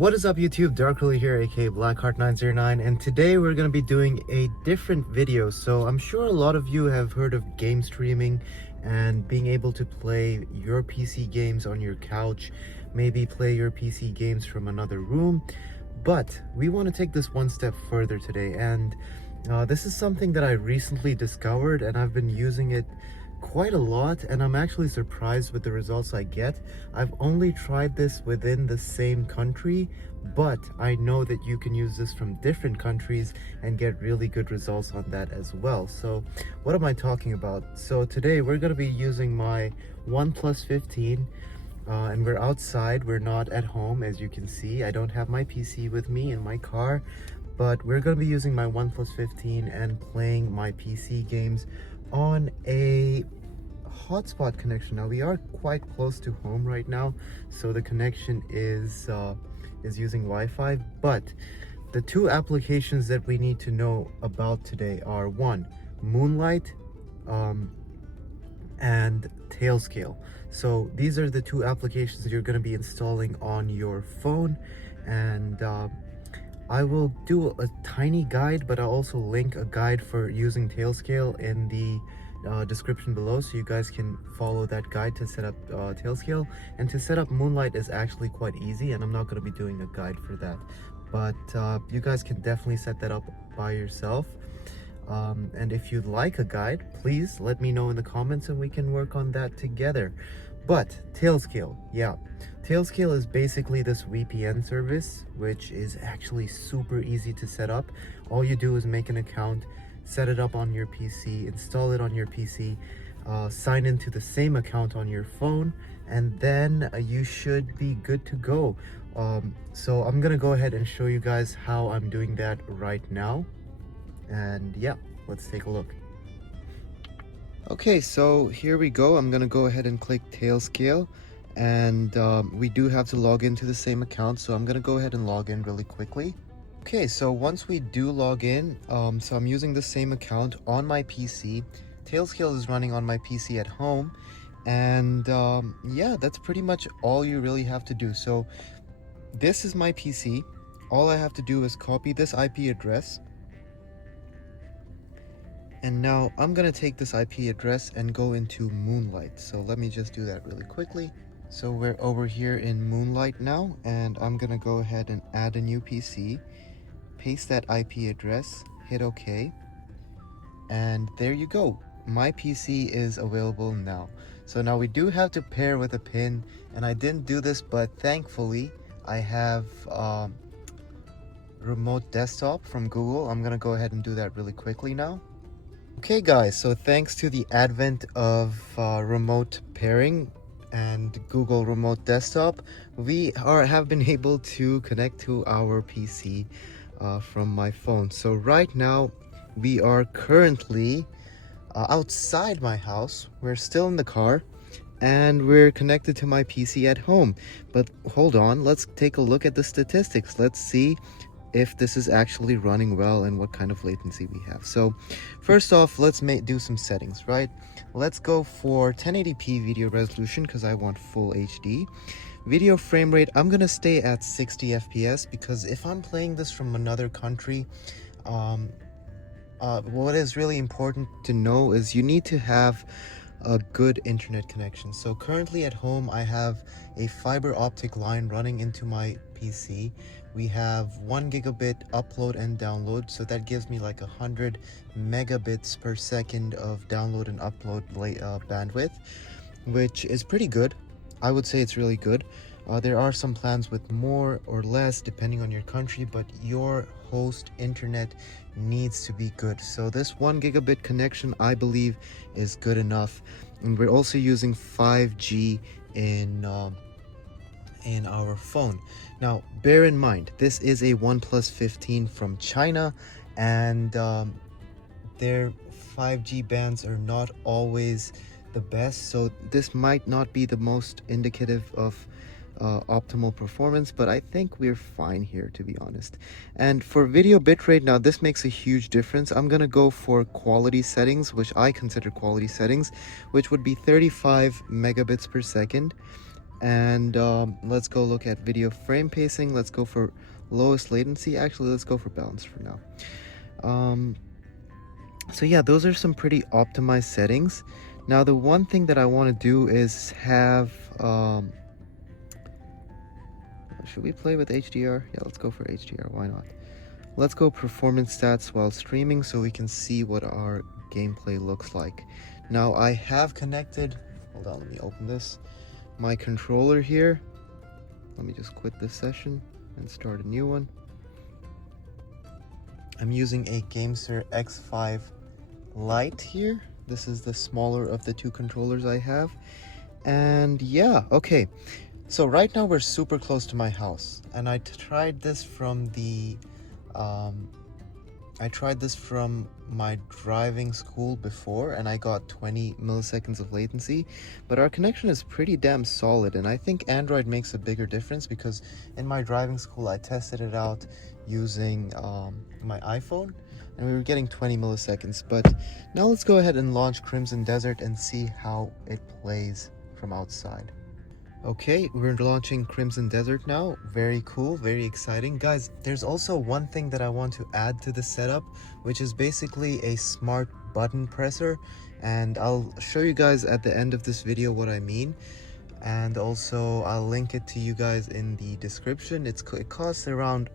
What is up YouTube, Darkly here aka Blackheart909, and today we're going to be doing a different video. So I'm sure a lot of you have heard of game streaming and being able to play your PC games on your couch, maybe play your PC games from another room. But we want to take this one step further today, and this is something that I recently discovered and I've been using it quite a lot, and I'm actually surprised with the results I get. I've only tried this within the same country, but I know that you can use this from different countries and get really good results on that as well. So what am I talking about? So today we're going to be using my OnePlus 15 and we're outside. We're not at home, as you can see. I don't have my PC with me in my car, but we're going to be using my OnePlus 15 and playing my PC games on a hotspot connection. Now we are quite close to home right now, so the connection is using Wi-Fi, but the two applications that we need to know about today are one, Moonlight and Tailscale. So these are the two applications that you're going to be installing on your phone, and I will do a tiny guide, but I'll also link a guide for using Tailscale in the description below, so you guys can follow that guide to set up Tailscale. And to set up Moonlight is actually quite easy, and I'm not going to be doing a guide for that, but you guys can definitely set that up by yourself. And if you'd like a guide, please let me know in the comments and we can work on that together. But Tailscale, yeah, Tailscale is basically this VPN service, which is actually super easy to set up. All you do is make an account, set it up on your PC, install it on your PC, sign into the same account on your phone, and then you should be good to go. So I'm gonna go ahead and show you guys how I'm doing that right now, and yeah, let's take a look. Okay, so here we go. I'm gonna go ahead and click Tailscale, and we do have to log into the same account, so I'm gonna go ahead and log in really quickly. Okay, so once we do log in, so I'm using the same account on my PC. Tailscale is running on my PC at home, and yeah, that's pretty much all you really have to do. So this is my PC. All I have to do is copy this IP address, and now I'm gonna take this IP address and go into Moonlight. So let me just do that really quickly. So we're over here in Moonlight now, and I'm gonna go ahead and add a new PC, paste that IP address, hit OK, and there you go. My PC is available now. So now we do have to pair with a pin, and I didn't do this, but thankfully I have remote desktop from Google. I'm gonna go ahead and do that really quickly now. Okay guys, so thanks to the advent of remote pairing and Google Remote Desktop, we have been able to connect to our PC from my phone. So right now we are currently outside my house. We're still in the car and we're connected to my PC at home. But hold on, let's take a look at the statistics. Let's see if this is actually running well and what kind of latency we have. So first off, let's do some settings, right? Let's go for 1080p video resolution because I want full HD. Video frame rate, I'm gonna stay at 60 FPS because if I'm playing this from another country, what is really important to know is you need to have a good internet connection. So currently at home I have a fiber optic line running into my PC. We have 1 gigabit upload and download, so that gives me like 100 megabits per second of download and upload bandwidth, which is pretty good. I would say it's really good. There are some plans with more or less depending on your country, but your host internet needs to be good. So this 1 gigabit connection I believe is good enough, and we're also using 5G in our phone. Now bear in mind, this is a OnePlus 15 from China, and their 5G bands are not always the best, so this might not be the most indicative of optimal performance, but I think we're fine here, to be honest. And for video bitrate, now this makes a huge difference. I'm gonna go for quality settings, which I consider quality settings, which would be 35 megabits per second. And let's go look at video frame pacing. Let's go for lowest latency. Actually, let's go for balance for now. So yeah, those are some pretty optimized settings. Now the one thing that I want to do is have should we play with HDR? Yeah, let's go for HDR. Why not? Let's go performance stats while streaming so we can see what our gameplay looks like. Now I have connected, hold on, let me open this, my controller here. Let me just quit this session and start a new one. I'm using a GameSir X5 Lite here. This is the smaller of the two controllers I have. And yeah, okay. So right now we're super close to my house, and I tried this from the my driving school before, and I got 20 milliseconds of latency, but our connection is pretty damn solid, and I think Android makes a bigger difference because in my driving school I tested it out using my iPhone, and we were getting 20 milliseconds. But now let's go ahead and launch Crimson Desert and see how it plays from outside. Okay, we're launching Crimson Desert now. Very cool, very exciting. Guys, there's also one thing that I want to add to the setup, which is basically a smart button presser. And I'll show you guys at the end of this video what I mean. And also I'll link it to you guys in the description. It costs around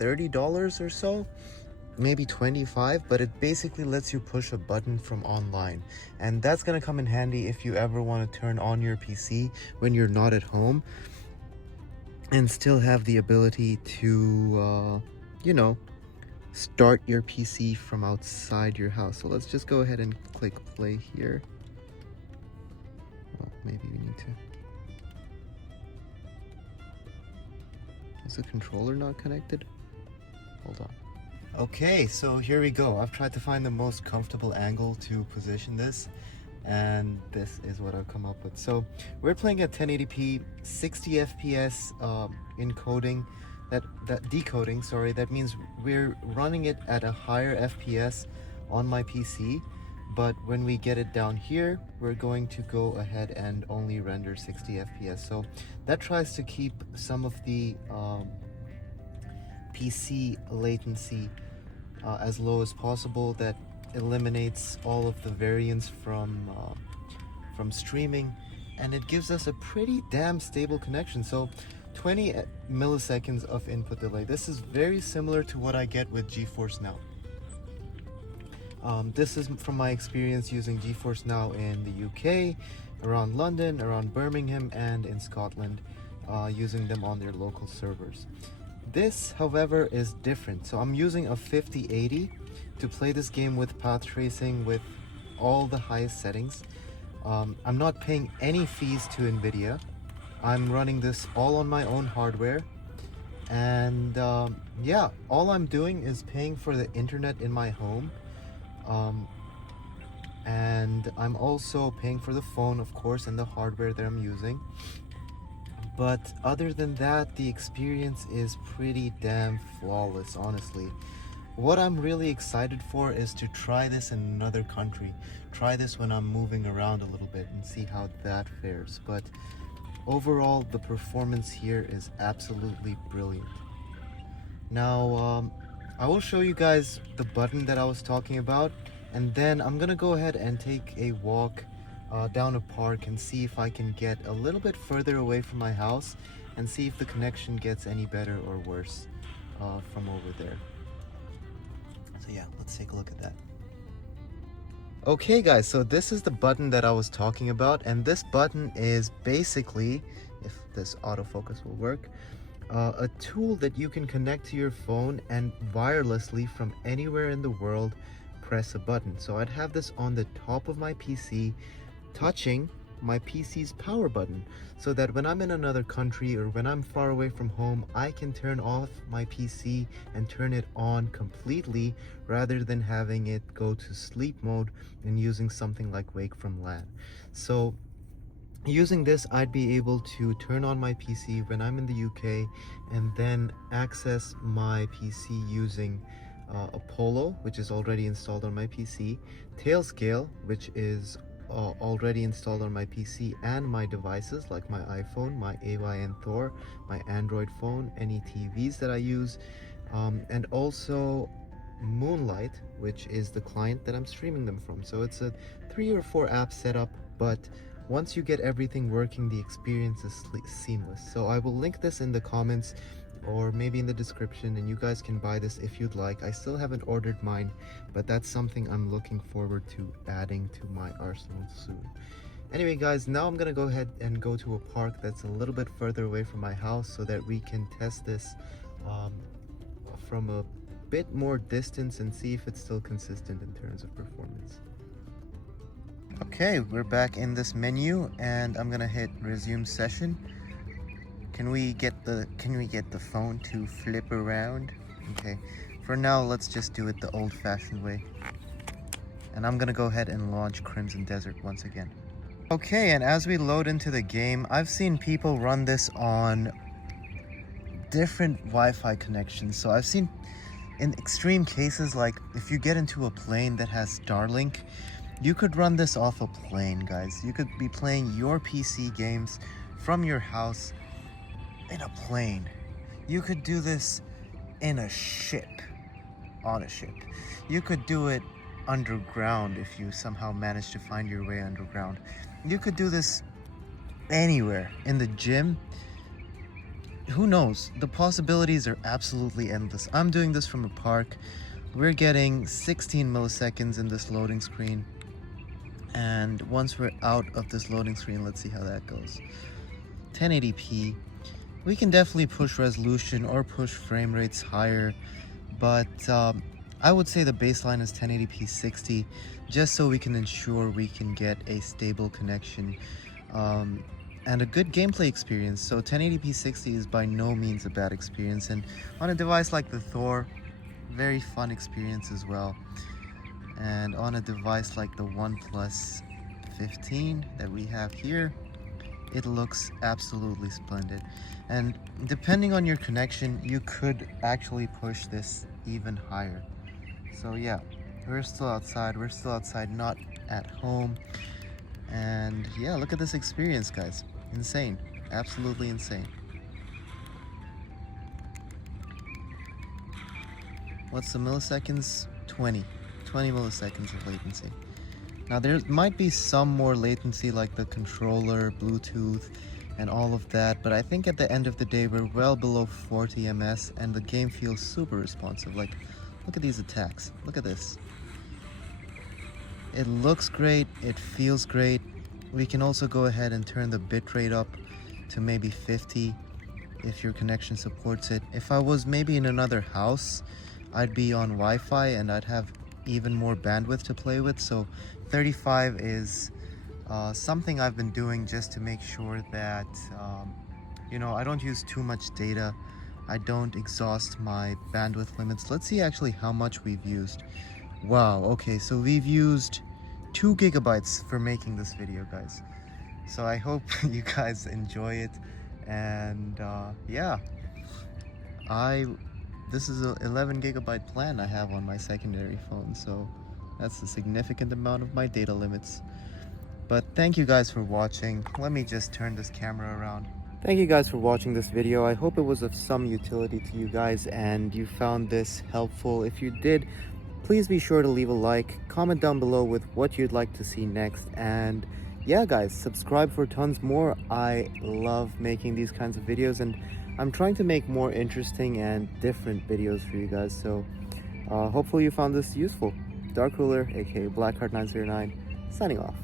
$30 or so. Maybe 25, but it basically lets you push a button from online, and that's gonna come in handy if you ever want to turn on your PC when you're not at home and still have the ability to you know, start your PC from outside your house. So let's just go ahead and click play here. Well, maybe we need to. Is the controller not connected? Hold on. Okay, so here we go. I've tried to find the most comfortable angle to position this, and this is what I've come up with. So we're playing at 1080p, 60 FPS encoding, decoding, sorry. That means we're running it at a higher FPS on my PC, but when we get it down here, we're going to go ahead and only render 60 FPS. So that tries to keep some of the PC latency as low as possible. That eliminates all of the variance from streaming, and it gives us a pretty damn stable connection. So 20 milliseconds of input delay. This is very similar to what I get with GeForce Now. This is from my experience using GeForce Now in the UK, around London, around Birmingham, and in Scotland, using them on their local servers. This, however, is different. So I'm using a 5080 to play this game with path tracing with all the highest settings. I'm not paying any fees to NVIDIA. I'm running this all on my own hardware. And yeah, all I'm doing is paying for the internet in my home. And I'm also paying for the phone, of course, and the hardware that I'm using. But other than that, the experience is pretty damn flawless, honestly. What I'm really excited for is to try this in another country. Try this when I'm moving around a little bit and see how that fares. But overall, the performance here is absolutely brilliant. Now, I will show you guys the button that I was talking about, and then I'm gonna go ahead and take a walk down a park and see if I can get a little bit further away from my house and see if the connection gets any better or worse from over there. So yeah, let's take a look at that. Okay guys, so this is the button that I was talking about, and this button is basically, if this autofocus will work, a tool that you can connect to your phone and wirelessly from anywhere in the world press a button. So I'd have this on the top of my PC, touching my PC's power button, so that when I'm in another country or when I'm far away from home, I can turn off my PC and turn it on completely, rather than having it go to sleep mode and using something like Wake from LAN. So using this, I'd be able to turn on my PC when I'm in the UK and then access my PC using Apollo, which is already installed on my PC, Tailscale, which is already installed on my PC and my devices like my iPhone, my AYN Thor, my Android phone, any TVs that I use, and also Moonlight, which is the client that I'm streaming them from. So it's a 3 or 4 app setup, but once you get everything working, the experience is seamless. So I will link this in the comments or maybe in the description, and you guys can buy this if you'd like. I still haven't ordered mine, but that's something I'm looking forward to adding to my arsenal soon. Anyway guys, now I'm gonna go ahead and go to a park that's a little bit further away from my house so that we can test this from a bit more distance and see if it's still consistent in terms of performance. Okay, we're back in this menu and I'm gonna hit resume session. Can we get the phone to flip around? Okay, for now let's just do it the old-fashioned way. And I'm gonna go ahead and launch Crimson Desert once again. Okay, and as we load into the game, I've seen people run this on different Wi-Fi connections. So I've seen in extreme cases, like if you get into a plane that has Starlink, you could run this off a plane, guys. You could be playing your PC games from your house in a plane. You could do this in a ship, on a ship. You could do it underground if you somehow manage to find your way underground. You could do this anywhere, in the gym. Who knows? The possibilities are absolutely endless. I'm doing this from a park. We're getting 16 milliseconds in this loading screen. And once we're out of this loading screen, let's see how that goes. 1080p. We can definitely push resolution or push frame rates higher, but I would say the baseline is 1080p 60, just so we can ensure we can get a stable connection and a good gameplay experience. So 1080p 60 is by no means a bad experience, and on a device like the Thor, very fun experience as well. And on a device like the OnePlus 15 that we have here, it looks absolutely splendid. And depending on your connection, you could actually push this even higher. So yeah, we're still outside, not at home. And yeah, look at this experience, guys. Insane, absolutely insane. What's the milliseconds? 20 milliseconds of latency. Now there might be some more latency like the controller, Bluetooth, and all of that, but I think at the end of the day we're well below 40 ms and the game feels super responsive. Like, look at these attacks, look at this. It looks great, it feels great. We can also go ahead and turn the bitrate up to maybe 50 if your connection supports it. If I was maybe in another house, I'd be on Wi-Fi and I'd have even more bandwidth to play with. So 35 is something I've been doing just to make sure that you know, I don't use too much data, I don't exhaust my bandwidth limits. Let's see actually how much we've used. Wow, okay, so we've used 2 gigabytes for making this video, guys. So I hope you guys enjoy it, and yeah, this is an 11 gigabyte plan I have on my secondary phone, so that's a significant amount of my data limits. But thank you guys for watching. Let me just turn this camera around. Thank you guys for watching this video. I hope it was of some utility to you guys and you found this helpful. If you did, please be sure to leave a like, comment down below with what you'd like to see next, and yeah guys, subscribe for tons more. I love making these kinds of videos and I'm trying to make more interesting and different videos for you guys, so hopefully you found this useful. Dark Ruler, aka Blackheart909, signing off.